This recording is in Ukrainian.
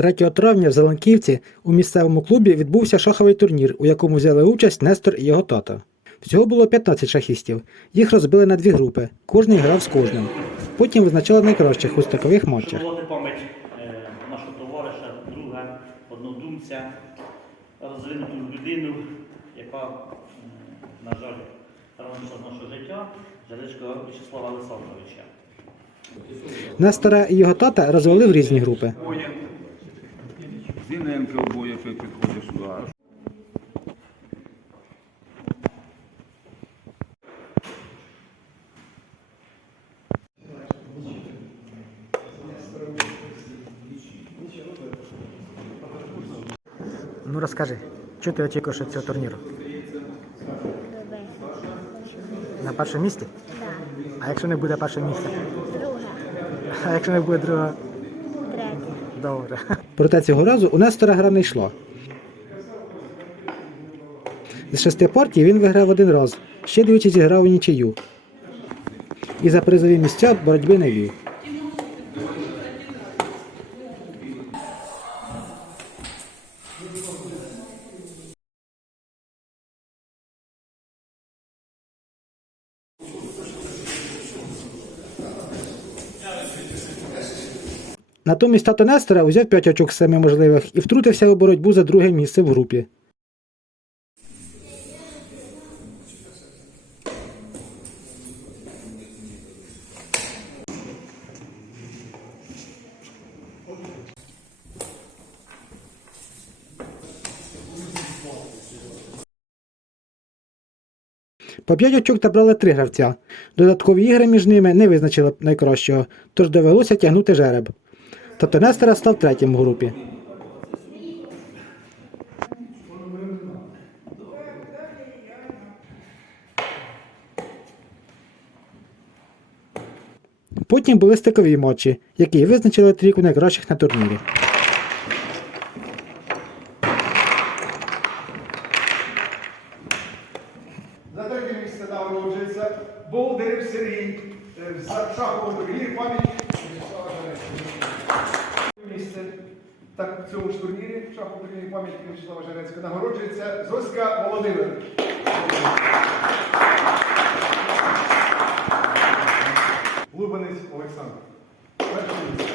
3 травня в Зеленківці у місцевому клубі відбувся шаховий турнір, у якому взяли участь Нестор і його тато. Всього було 15 шахістів. Їх розбили на дві групи, кожний грав з кожним. Потім визначали найкращих у стикових матчах. Пам'ять е, нашого товариша, друга, однодумця, розвинуту людину, яка, на жаль, раніше з нашого життя, Жалечко В'ячеслава Олександровича. Нестора і його тата розвели в різні групи. Обоє. Зіненко обоє ще підходить сюди. Ну розкажи, що ти очікуєш від цього турніру? На першому місці? А якщо не буде першого місця? Друга, А якщо не буде другого? Добре. Проте цього разу у Нестора гра не йшла. З шести партій він виграв один раз, ще двічі зіграв у нічию. І за призові місця боротьби не вів. Натомість тато Нестора узяв п'ять очок з семи можливих і втрутився у боротьбу за друге місце в групі. По п'ять очок набрали три гравця. Додаткові ігри між ними не визначили найкращого, тож довелося тягнути жереб. Тобто Нестора став третім в групі. Потім були стикові матчі, які визначили трійку найкращих на турнірі. За третє місце нагороджується Болдирів Сергій е, за шаховий турнір пам'ять Вячеслава Жарецького. Місце так, в цьому ж турнірі в шаховому турнірі пам'яті Вячеслава Жерецька нагороджується Зоська Володимир. Лубанець Олександр. Перше місце.